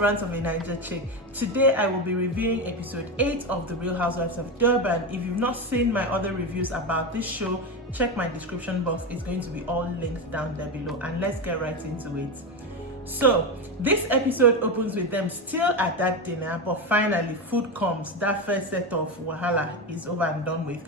Rants of a Naija Chic. Today I will be reviewing episode 8 of The Real Housewives of Durban. If you've not seen my other reviews about this show, check my description box. It's going to be all linked down there below, and let's get right into it. So this episode opens with them still at that dinner, but finally food comes. That first set of wahala is over and done with.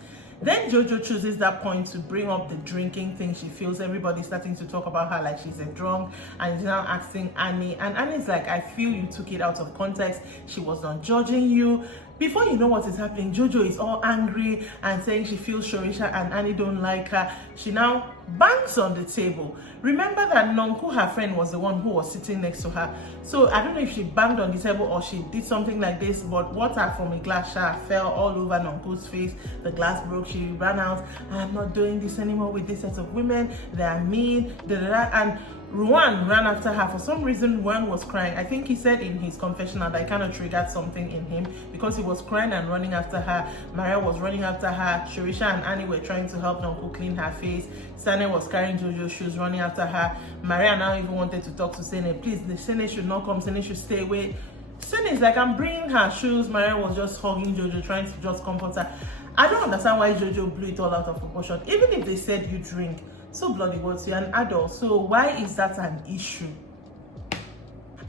Then Jojo chooses that point to bring up the drinking thing. She feels everybody's starting to talk about her like she's a drunk, and she's now asking Annie, and Annie's like, I feel you took it out of context. She was not judging you. Before you know what is happening, Jojo is all angry and saying she feels Shorisha and Annie don't like her. She now bangs on the table. Remember that Nonku, her friend, was the one who was sitting next to her. So I don't know if she banged on the table or she did something like this, but water from a glass jar fell all over Nonku's face. The glass broke. She ran out. I'm not doing this anymore with this set of women. They are mean. And Ruan ran after her. For some reason, Ruan was crying. I think he said in his confessional that it kind of triggered something in him because he was crying and running after her. Maria was running after her. Shorisha and Annie were trying to help Nonku clean her face. Sane was carrying Jojo's shoes, running after her. Maria now even wanted to talk to Sene. Please, the Sene should not come. Sene should stay away. Sene is like, I'm bringing her shoes. Maria was just hugging Jojo, trying to just comfort her. I don't understand why Jojo blew it all out of proportion. Even if they said you drink, so bloody words, you're an adult, so why is that an issue?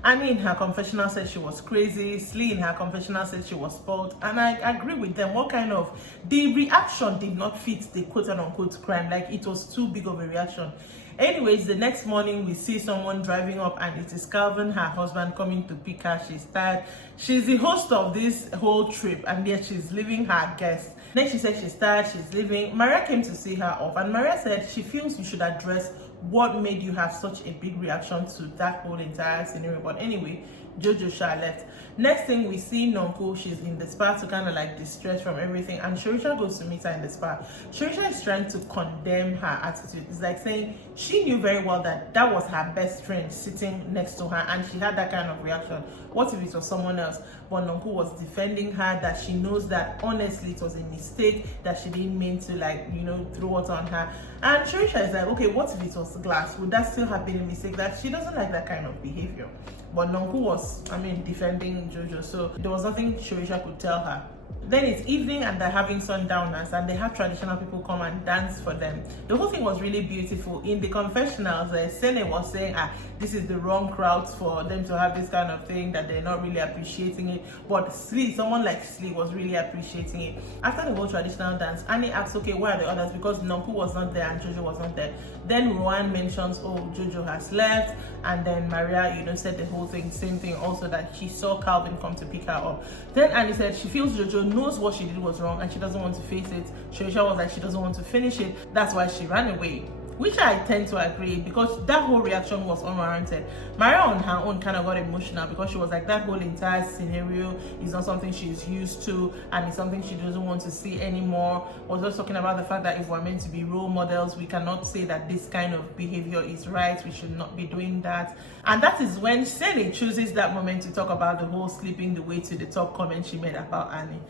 Annie in her confessional said she was crazy. Slee in her confessional said she was spoiled, and I agree with them. What kind of, the reaction did not fit the quote-unquote crime. Like, it was too big of a reaction. Anyways, the next morning we see someone driving up, and it is Calvin, her husband, coming to pick her. She's tired. She's the host of this whole trip, and yet she's leaving her guests. Then she said she's tired, she's leaving. Maria came to see her off, and Maria said she feels you should address what made you have such a big reaction to that whole entire scenario. But anyway, Jojo Shah left. Next thing we see Nonku, she's in the spa to kind of like distress from everything, and Shorisha goes to meet her in the spa. Shorisha is trying to condemn her attitude. It's like saying she knew very well that that was her best friend sitting next to her, and she had that kind of reaction. What if it was someone else? But Nonku was defending her, that she knows that honestly it was a mistake, that she didn't mean to, like, you know, throw water on her. And Shorisha is like, okay, what if it was glass? Would that still have been a mistake? That she doesn't like that kind of behavior. But Nonku was, defending Jojo, so there was nothing Shorisha could tell her. Then it's evening and they're having sundowners, and they have traditional people come and dance for them. The whole thing was really beautiful. In the confessionals, Sene was saying, this is the wrong crowd for them to have this kind of thing, that they're not really appreciating it. But Slee, someone like Slee, was really appreciating it. After the whole traditional dance, Annie asks, okay, where are the others? Because Nonku was not there and Jojo was not there. Then Rowan mentions, oh, Jojo has left. And then Maria, said the whole thing, same thing also, that she saw Calvin come to pick her up. Then Annie said she feels Jojo knows what she did was wrong and she doesn't want to face it. Shorisha was like, she doesn't want to finish it. That's why she ran away. Which I tend to agree, because that whole reaction was unwarranted. Maria on her own kind of got emotional because she was like, that whole entire scenario is not something she's used to, and it's something she doesn't want to see anymore. Was just talking about the fact that if we're meant to be role models, we cannot say that this kind of behavior is right. We should not be doing that. And that is when Sene chooses that moment to talk about the whole sleeping the way to the top comment she made about Annie.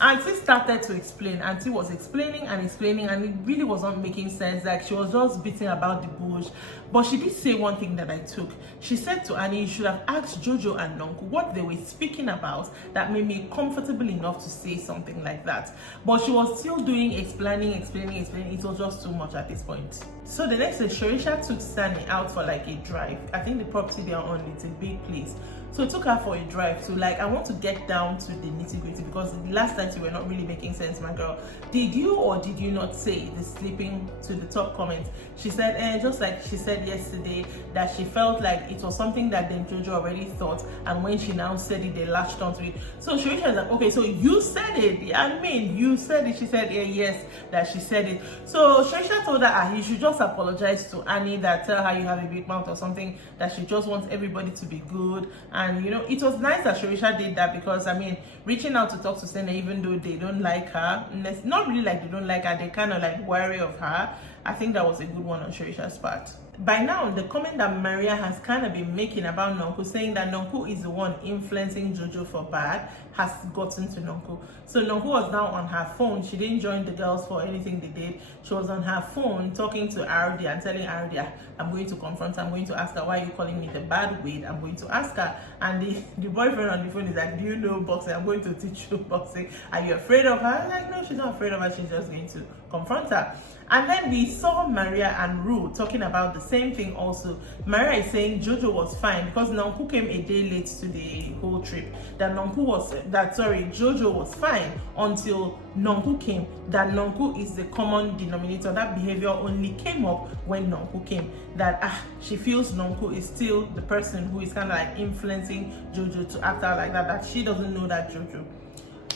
Auntie started to explain. Auntie was explaining, and it really wasn't making sense. Like, she was just beating about the bush. But she did say one thing that I took. She said to Annie, you should have asked Jojo and Nonku what they were speaking about that made me comfortable enough to say something like that. But she was still doing explaining. It was just too much at this point. So the next day, Shorisha took Sani out for like a drive. I think the property they are on, it's a big place. So I took her for a drive. So like, I want to get down to the nitty-gritty, because the last time you were not really making sense, my girl. Did you or did you not say the sleeping to the top comment? She said, just like she said yesterday, that she felt like it was something that then Jojo already thought, and when she now said it, they latched onto it. So Shorisha was like, okay, so you said it. You said it. She said, yes, that she said it. So Shorisha told her, you should just apologize to Annie, that tell her you have a big mouth or something, that she just wants everybody to be good. And it was nice that Shorisha did that, because reaching out to talk to Sene, even though they don't like her, not really like they don't like her, they kind of like wary of her. I think that was a good one on Shorisha's part. By now, the comment that Maria has kind of been making about Nonku, saying that Nonku is the one influencing Jojo for bad, has gotten to Nonku. So Nonku was now on her phone. She didn't join the girls for anything they did. She was on her phone talking to Arudi and telling Arudi, I'm going to confront her. I'm going to ask her, why are you calling me the bad weight? I'm going to ask her. And the boyfriend on the phone is like, do you know boxing? I'm going to teach you boxing. Are you afraid of her? I'm like, no, she's not afraid of her. She's just going to confront her. And then we saw Maria and Rue talking about the same thing also. Maria is saying Jojo was fine because Nonku came a day late to the whole trip. Jojo was fine until Nonku came. That Nonku is the common denominator. That behavior only came up when Nonku came. That she feels Nonku is still the person who is kind of like influencing Jojo to act out like that. That she doesn't know that Jojo.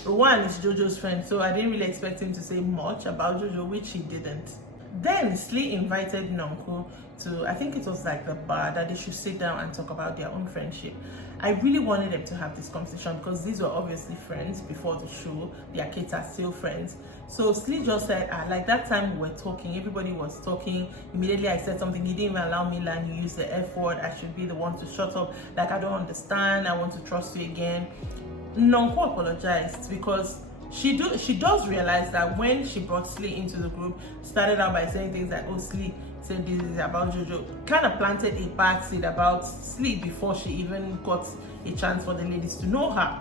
One is Jojo's friend, so I didn't really expect him to say much about Jojo, which he didn't. Then Slee invited Nonku to, I think it was like the bar, that they should sit down and talk about their own friendship. I really wanted them to have this conversation because these were obviously friends before the show. Their kids are still friends. So Slee just said, like that time we were talking, everybody was talking. Immediately I said something, he didn't even allow me to use the F word. I should be the one to shut up. Like, I don't understand. I want to trust you again. Nonku apologized because she does realize that when she brought Slee into the group, started out by saying things like, oh, Slee said this is about Jojo, kind of planted a bad seed about Slee before she even got a chance for the ladies to know her.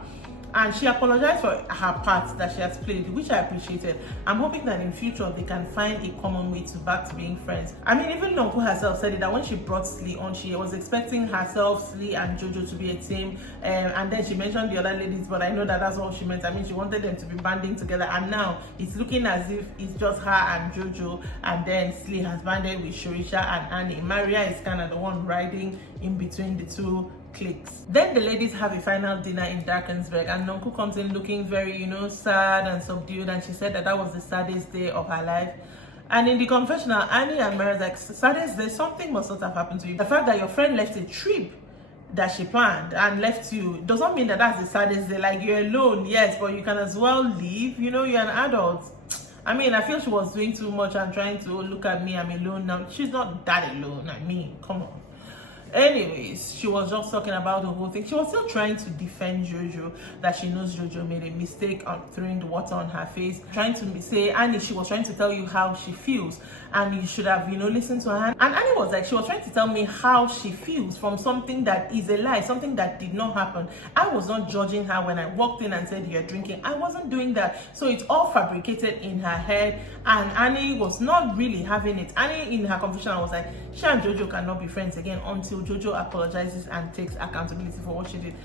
And she apologized for her part that she has played, which I appreciated. I'm hoping that in future they can find a common way back to being friends. I mean, even Nonku herself said it, that when she brought Slee on, she was expecting herself, Slee and Jojo to be a team. And then she mentioned the other ladies, but I know that that's all she meant. I mean, she wanted them to be banding together. And now it's looking as if it's just her and Jojo. And then Slee has banded with Shorisha and Annie. Maria is kind of the one riding in between the two cliques. Then the ladies have a final dinner in Darkensberg, and Nonku comes in looking very, sad and subdued, and she said that was the saddest day of her life. And in the confessional, Annie and Mary's like, saddest day, something must not have happened to you. The fact that your friend left a trip that she planned and left you does not mean that that's the saddest day. Like, you're alone, yes, but you can as well leave. You're an adult. I mean, I feel she was doing too much and trying to look at me, I'm alone now. She's not that alone. I mean, come on. Anyways, she was just talking about the whole thing. She was still trying to defend Jojo, that she knows Jojo made a mistake on throwing the water on her face, trying to say, Annie, she was trying to tell you how she feels and you should have, listened to her. And Annie was like, she was trying to tell me how she feels from something that is a lie, something that did not happen. I was not judging her when I walked in and said, you're drinking. I wasn't doing that. So it's all fabricated in her head, and Annie was not really having it. Annie, in her confession, was like, she and Jojo cannot be friends again until Jojo apologizes and takes accountability for what she did.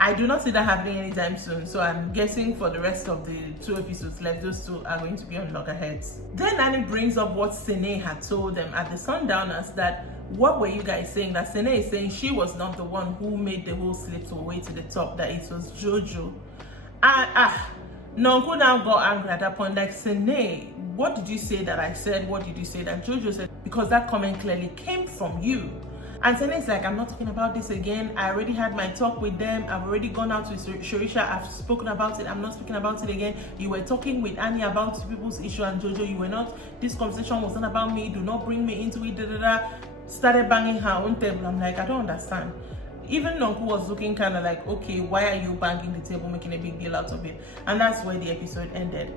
I do not see that happening anytime soon, so I'm guessing for the rest of the 2 episodes left, those two are going to be on loggerheads. Then Annie brings up what Sene had told them at the Sundowners, that what were you guys saying? That Sene is saying she was not the one who made the whole slip to way to the top, that it was Jojo. And Nonku now got angry at that point, like, Sene, what did you say that I said? What did you say that Jojo said? Because that comment clearly came from you. And Sene's like, I'm not talking about this again. I already had my talk with them. I've already gone out with Shorisha. I've spoken about it. I'm not speaking about it again. You were talking with Annie about people's issue and Jojo. You were not. This conversation wasn't about me. Do not bring me into it. Started banging her own table. I'm like, I don't understand. Even Nonku was looking kind of like, okay, why are you banging the table, making a big deal out of it? And that's where the episode ended.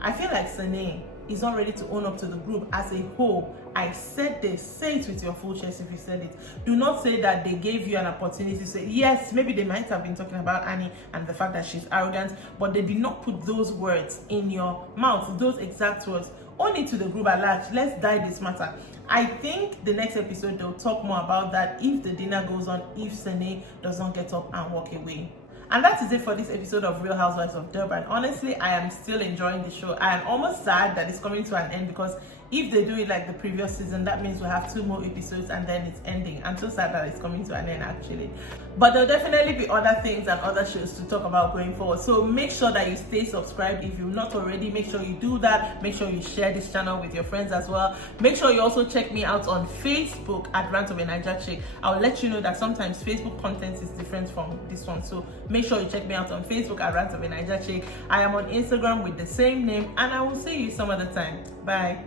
I feel like Sene is not ready to own up to the group as a whole. I said this, say it with your full chest if you said it. Do not say that they gave you an opportunity to say, yes, maybe they might have been talking about Annie and the fact that she's arrogant, but they did not put those words in your mouth, those exact words. Own it to the group at large. Let's die this matter. I think the next episode they'll talk more about that if the dinner goes on, if Sene does not get up and walk away. And that is it for this episode of Real Housewives of Durban. Honestly, I am still enjoying the show. I am almost sad that it's coming to an end, because if they do it like the previous season, that means we'll have 2 more episodes and then it's ending. I'm so sad that it's coming to an end, actually. But there'll definitely be other things and other shows to talk about going forward. So make sure that you stay subscribed. If you've not already, make sure you do that. Make sure you share this channel with your friends as well. Make sure you also check me out on Facebook at Rants of a Naija Chic. I'll let you know that sometimes Facebook content is different from this one. So make sure you check me out on Facebook at Rants of a Naija Chic. I am on Instagram with the same name, and I will see you some other time. Bye.